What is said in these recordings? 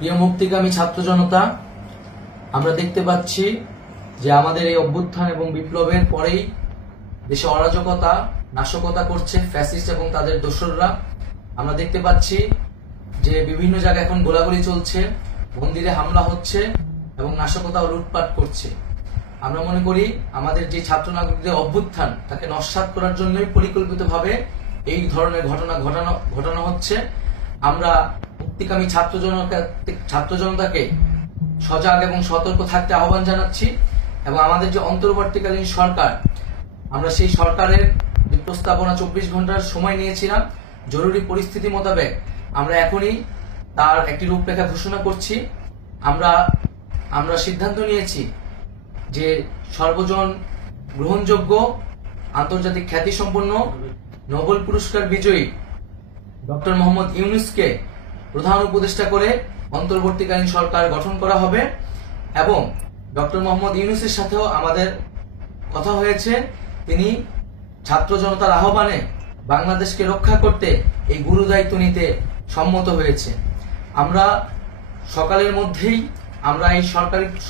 প্রিয় মুক্তিকামী ছাত্র জনতা, আমরা দেখতে পাচ্ছি যে আমাদের এই অভ্যুত্থান এবং বিপ্লবের পরেই দেশে অরাজকতা নাশকতা করছে ফ্যাসিস্ট এবং তাদের দোসররা। আমরা দেখতে পাচ্ছি যে বিভিন্ন জায়গায় এখন গোলাগুলি চলছে, মন্দিরে হামলা হচ্ছে এবং নাশকতা ও লুটপাট করছে। আমরা মনে করি আমাদের যে ছাত্র নাগরিকদের অভ্যুত্থান তাকে নস্যাৎ করার জন্যই পরিকল্পিতভাবে এই ধরনের ঘটনা ঘটানো হচ্ছে। আমরা মুক্তিকামী ছাত্র জনতাকে সজাগ এবং সতর্ক থাকতে আহ্বান জানাচ্ছি এবং আমাদের যে অন্তর্বর্তীকালীন সরকার, আমরা সেই সরকারের যে প্রস্তাবনা 24 ঘন্টার সময় নিয়েছিলাম, জরুরি পরিস্থিতি মোতাবেক আমরা এখনই তার একটি রূপরেখা ঘোষণা করছি। আমরা সিদ্ধান্ত নিয়েছি যে সর্বজন গ্রহণযোগ্য আন্তর্জাতিক খ্যাতিসম্পন্ন নোবেল পুরস্কার বিজয়ী ডক্টর মোহাম্মদ ইউনূসকে প্রধান উপদেষ্টা করে অন্তর্বর্তীকালীন সরকার গঠন করা হবে এবং ডক্টর মোহাম্মদ ইউনূসের সাথেও আমাদের কথা হয়েছে। তিনি ছাত্র জনতার আহ্বানে বাংলাদেশকে রক্ষা করতে এই গুরু দায়িত্ব নিতে সম্মত হয়েছে। আমরা সকালের মধ্যেই আমরা এই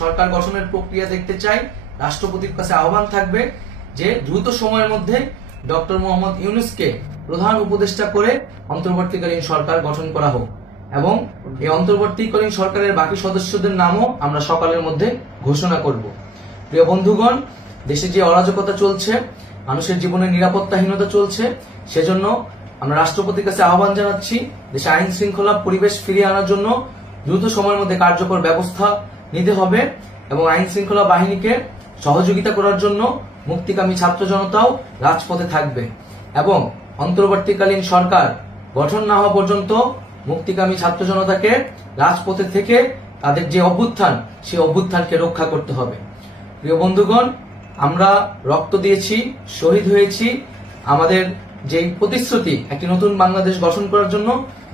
সরকার গঠনের প্রক্রিয়া দেখতে চাই। রাষ্ট্রপতির কাছে আহ্বান থাকবে যে দ্রুত সময়ের মধ্যে ডক্টর মোহাম্মদ ইউনূসকে প্রধান উপদেষ্টা করে অন্তর্বর্তীকালীন সরকার গঠন করা হোক এবং এই অন্তর্বর্তীকালীন সরকারের বাকি সদস্যদের নামও আমরা সকালের মধ্যে ঘোষণা করব। প্রিয় বন্ধুগণ, দেশে যে অরাজকতা চলছে, মানুষের জীবনের নিরাপত্তাহীনতা চলছে, সেজন্য আমরা রাষ্ট্রপতির কাছে আহ্বান জানাচ্ছি দেশে আইন শৃঙ্খলা পরিবেশ ফিরিয়ে আনার জন্য দ্রুত সময়ের মধ্যে কার্যকর ব্যবস্থা নিতে হবে এবং আইন শৃঙ্খলা বাহিনীকে সহযোগিতা করার জন্য মুক্তিকামী ছাত্র জনতাও রাজপথে থাকবে এবং অন্তর্বর্তীকালীন সরকার গঠন না হওয়া পর্যন্ত মুক্তিকামী ছাত্র জনতাকে রাজপথে থেকে তাদের যে অভ্যুত্থান, সেই অভ্যুত্থানকে রক্ষা করতে হবে। প্রিয় বন্ধুগণ, আমরা রক্ত দিয়েছি, শহীদ হয়েছি। আমাদের যে প্রতিশ্রুতি একটি নতুন বাংলাদেশ গঠন করার জন্য,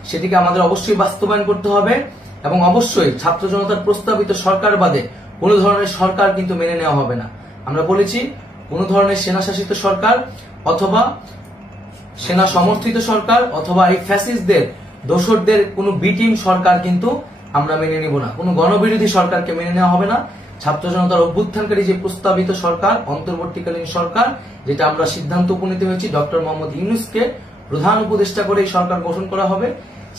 সেটিকে আমাদের অবশ্যই বাস্তবায়ন করতে হবে এবং অবশ্যই ছাত্র জনতার প্রস্তাবিত সরকার বাদে কোনো ধরনের সরকার কিন্তু মেনে নেওয়া হবে না। আমরা বলেছি কোন ধরনের সেনা শাসিত সরকার অথবা সেনা সমর্থিত সরকার অথবা এই ফ্যাসিস্টদের দোসরদের কোনো বি টিম সরকার কিন্তু আমরা মেনে নিব না। কোনো গণবিরোধী সরকারকে মেনে নেওয়া হবে না। ছাত্র জনতার অভ্যুত্থানকারী যে প্রস্তাবিত সরকার, অন্তর্বর্তীকালীন সরকার, যেটা আমরা সিদ্ধান্ত উপনীত হয়েছি ডক্টর মোহাম্মদ ইউনূসকে প্রধান উপদেষ্টা করে এই সরকার গঠন করা হবে,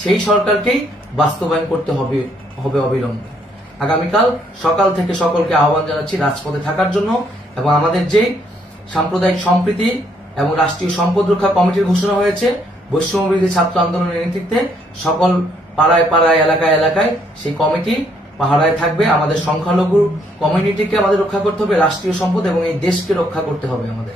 সেই সরকারকেই বাস্তবায়ন করতে হবে অবিলম্বে। আগামীকাল সকাল থেকে সকলকে আহ্বান জানাচ্ছি রাজপথে থাকার জন্য এবং আমাদের যে সাম্প্রদায়িক সম্প্রীতি এবং রাষ্ট্রীয় সম্পদ রক্ষা কমিটির ঘোষণা হয়েছে বৈষম্যবিরোধী ছাত্র আন্দোলনের নেতৃত্বে, সকল পাড়ায় পাড়ায় এলাকায় এলাকায় সেই কমিটি পাহারায় থাকবে। আমাদের সংখ্যালঘু কমিউনিটিকে আমাদের রক্ষা করতে হবে, রাষ্ট্রীয় সম্পদ এবং এই দেশকে রক্ষা করতে হবে আমাদের।